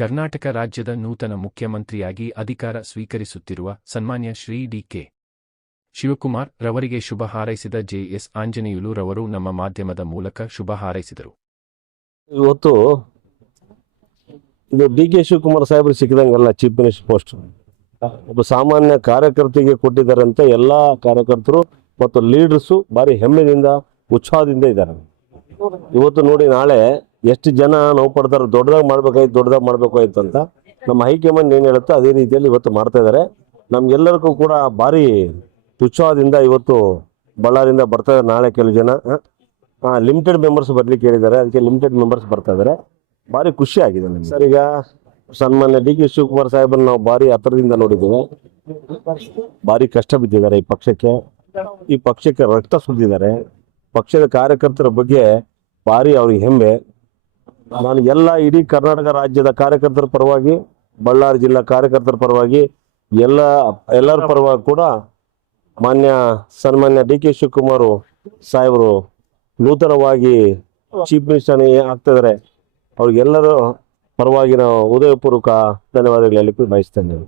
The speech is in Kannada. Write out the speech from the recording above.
ಕರ್ನಾಟಕ ರಾಜ್ಯದ ನೂತನ ಮುಖ್ಯಮಂತ್ರಿಯಾಗಿ ಅಧಿಕಾರ ಸ್ವೀಕರಿಸುತ್ತಿರುವ ಸನ್ಮಾನ್ಯ ಶ್ರೀ ಡಿ.ಕೆ. ಶಿವಕುಮಾರ್ ರವರಿಗೆ ಶುಭ ಹಾರೈಸಿದ ಜೆ.ಎಸ್. ಆಂಜನೇಯುಲು ರವರು ನಮ್ಮ ಮಾಧ್ಯಮದ ಮೂಲಕ ಶುಭ ಹಾರೈಸಿದರು. ಇವತ್ತು ಇದು ಡಿ.ಕೆ. ಶಿವಕುಮಾರ್ ಸಾಹೇಬರು ಸಿಕ್ಕಿದಂಗಲ್ಲ ಚೀಫ್ ಮಿನಿಸ್ಟರ್ ಪೋಸ್ಟ್. ಒಬ್ಬ ಸಾಮಾನ್ಯ ಕಾರ್ಯಕರ್ತರಿಗೆ ಕೊಟ್ಟಿದ್ದಾರಂತೆ. ಎಲ್ಲ ಕಾರ್ಯಕರ್ತರು ಮತ್ತು ಲೀಡರ್ಸು ಭಾರಿ ಹೆಮ್ಮೆಯಿಂದ ಉತ್ಸಾಹದಿಂದ ಇದ್ದಾರೆ. ಇವತ್ತು ನೋಡಿ, ನಾಳೆ ಎಷ್ಟು ಜನ ನೋವು ಪಡ್ತಾರೆ. ದೊಡ್ಡದಾಗಿ ಮಾಡ್ಬೇಕಾಯ್ತು ಅಂತ ನಮ್ಮ ಹೈಕಮಾಂಡ್ ಏನು ಹೇಳುತ್ತೋ ಅದೇ ರೀತಿಯಲ್ಲಿ ಇವತ್ತು ಮಾಡ್ತಾ ಇದ್ದಾರೆ. ನಮ್ಗೆಲ್ಲರಿಗೂ ಕೂಡ ಭಾರಿ ಉತ್ಸಾಹದಿಂದ ಇವತ್ತು ಬಳ್ಳಾರಿಯಿಂದ ಬರ್ತಾ ಇದ್ದಾರೆ. ನಾಳೆ ಕೆಲವು ಜನ ಲಿಮಿಟೆಡ್ ಮೆಂಬರ್ಸ್ ಬರ್ಲಿಕ್ಕೆ ಹೇಳಿದ್ದಾರೆ. ಅದಕ್ಕೆ ಲಿಮಿಟೆಡ್ ಮೆಂಬರ್ಸ್ ಬರ್ತಾ ಇದ್ದಾರೆ. ಭಾರಿ ಖುಷಿ ಆಗಿದೆ ನಮ್ಗೆ. ಸರ್, ಈಗ ಸನ್ಮಾನ್ಯ ಡಿ.ಕೆ. ಶಿವಕುಮಾರ್ ಸಾಹೇಬನ್ನು ನಾವು ಭಾರಿ ಹತ್ತಿರದಿಂದ ನೋಡಿದ್ದೇವೆ. ಭಾರಿ ಕಷ್ಟ ಬಿದ್ದಿದ್ದಾರೆ ಈ ಪಕ್ಷಕ್ಕೆ ರಕ್ತ ಸುರಿದಿದ್ದಾರೆ. ಪಕ್ಷದ ಕಾರ್ಯಕರ್ತರ ಬಗ್ಗೆ ಭಾರಿ ಅವ್ರಿಗೆ ಹೆಮ್ಮೆ. ನಾನು ಇಡೀ ಕರ್ನಾಟಕ ರಾಜ್ಯದ ಕಾರ್ಯಕರ್ತರ ಪರವಾಗಿ, ಬಳ್ಳಾರಿ ಜಿಲ್ಲಾ ಕಾರ್ಯಕರ್ತರ ಪರವಾಗಿ, ಎಲ್ಲರ ಪರವಾಗಿ ಕೂಡ ಸನ್ಮಾನ್ಯ ಡಿ.ಕೆ. ಶಿವಕುಮಾರ್ ಸಾಹೇಬರು ನೂತನವಾಗಿ ಚೀಫ್ ಮಿನಿಸ್ಟರ್ ಆಗ್ತಾ ಇದ್ದಾರೆ. ಅವ್ರಿಗೆಲ್ಲರ ಪರವಾಗಿ ನಾವು ಹೃದಯಪೂರ್ವಕ ಧನ್ಯವಾದಗಳು ಹೇಳಲಿಕ್ಕೆ ಬಯಸ್ತೇನೆ.